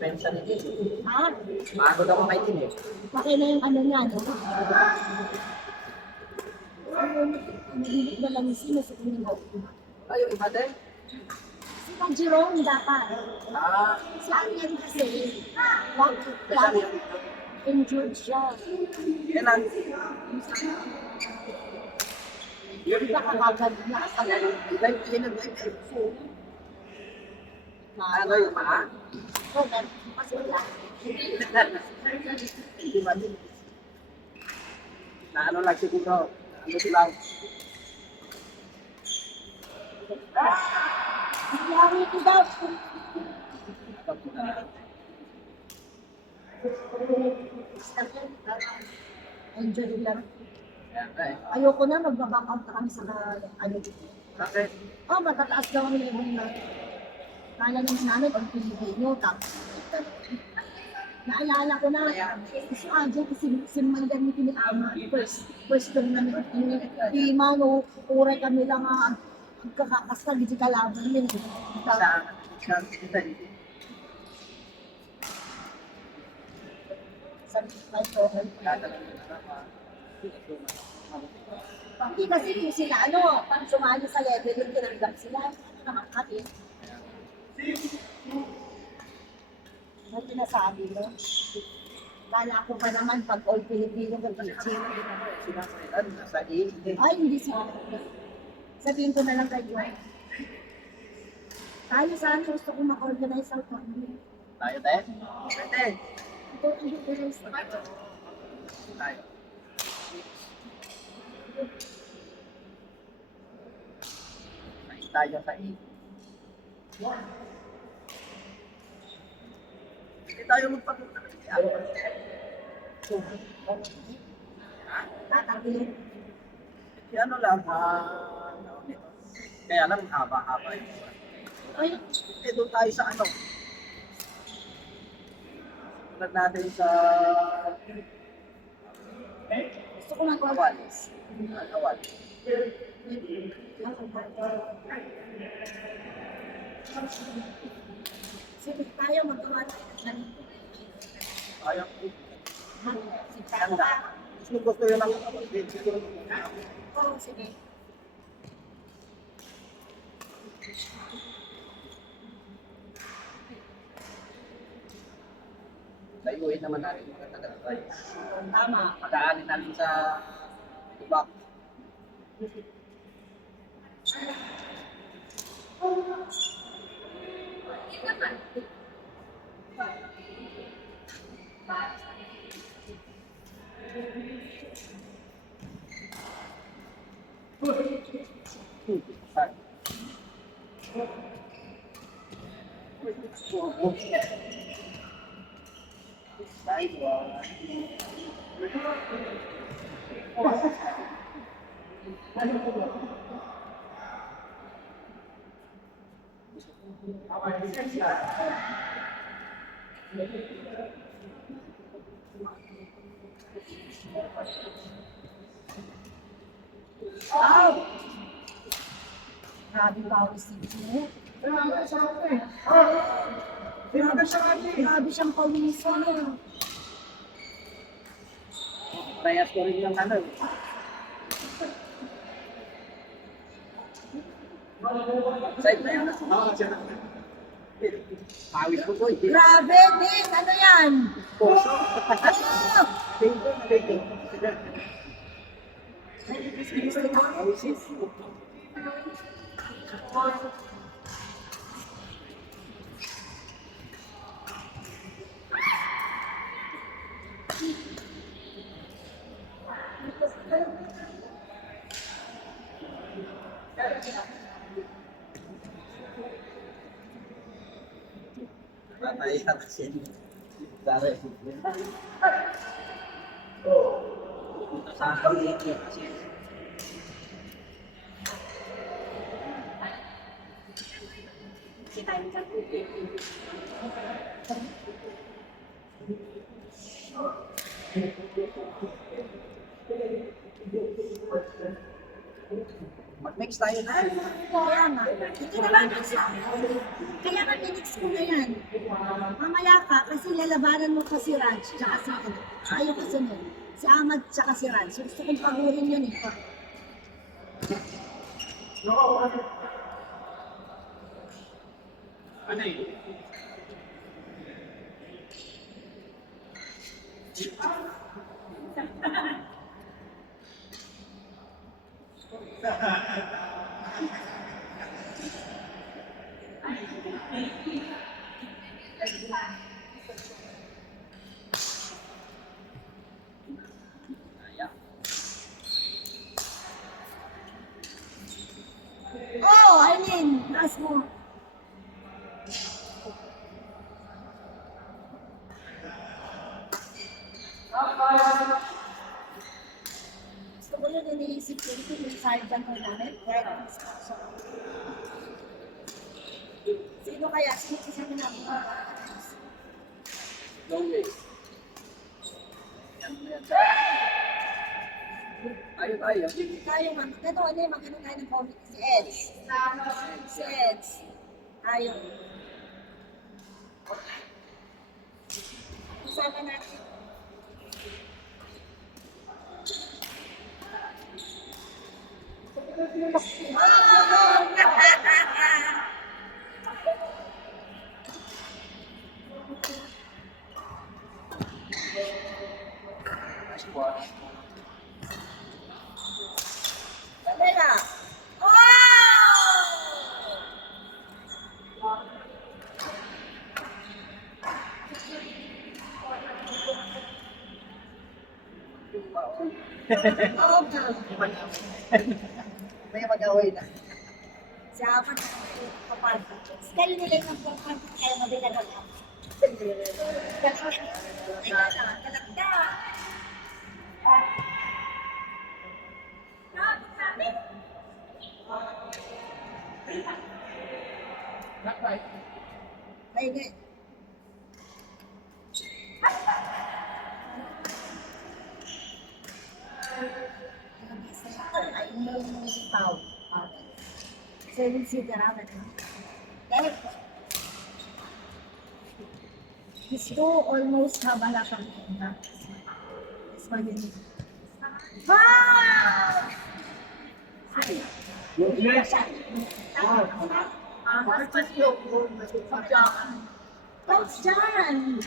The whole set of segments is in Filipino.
Pension din. Ha? Bago daw makaitin eh. Bakit na yung ano niya, no? Nahilig na lang sila sa kanila. Ay, yung iba din. Si Pag Jerome dapat. Ah, Si Ariel kasi, bakit injured siya. yan lang. Di ba kakagad na sa Live, yan ang live eh. Ano yung paa? Oh, kasi wala. Hindi ba din? Na ano lang siguro. Ano silang? Nangyari ko daw. Injured lang. Ayoko na, mag-back out na kami sa ano. Bakit? Oh, matataas daw ang level na. Kala nung namin, ang Pilipino, tapos naalala ko na, si Adjo, si Mandan ni Pinakama, first term namin, di Mano, kuray kami lang ang kakakasal, hindi kalaban yun. Sa Italy. Sabi ko, hindi kasi yung sila, ano, sumali sa level yung tinanggap sila, naman kami. Ano sinasabi mo? Kala ko pa naman pag all Filipino mag-teaching. Sa A. Ay, hindi sila. Sabihin ko na lang kayo. Tayo sana gusto ko ma-organize ang family. Tayo, te? Pwede. Ito, i-organize na. Tayo. Tayo sa A. Hindi tayo magpagpunta. Tatabi. Ano lang, kaya lang haba-haba yun. Ay, Doon tayo sa ano. Tulad natin sa gusto ko magawa. Awalis. Awalis. Sige tayo, magawa tayo ng ganito. Ayaw ko. Ha? Sige tayo. Gusto yun lang. Oo, sige. Layuin naman natin mga taga-try. Tama. Pag-aalin natin sa tubak. Wow! Grabe pa ako si Gio. Grabe siyang pawisan. Parehas ko rin yung ano. Side na yun. Pawis ko po eh. Grabe din! Ano yan? Poso. Ano? Papaya kasi. Dali. Punta sa akin kasi. Mag-mix tayo na. Kaya nga. Ito na lang kasi. Kaya nga minix ko na yan. Mamaya ka, kasi lalabanan mo kasi Raj, tsaka si ako. Ayaw kasi nun. Si Ahmad, tsaka si Raj. Gusto kong pagurin yun eh. Ano eh? Oh, Aileen, taas mo. Gusto ko yun, iniisip ko ito, yung sergeant ko namin. Sino kaya? Sino kasi namin? Long way. Tayo tayo. Tayo man. Ito, ano yung magano tayo ng comic? Si Eds. Si Eds. Tayo. Kasama natin. Nice one. Teka. Wow! May mag-away na. Si Apat na kapag. Kayo nila yung kapag kayo mabinagal ako. Galagda. Maingay. Ay, yung tao. Seven seater naman. Dahil, gusto almost habala kang na. Mas magaling. Wow! Coach John!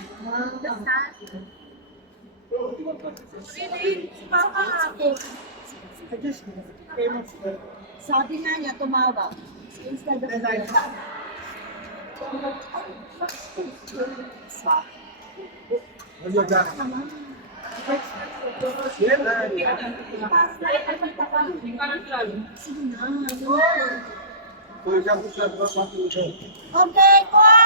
Sabi nga niya, tumawag. Instead of Okay, coach!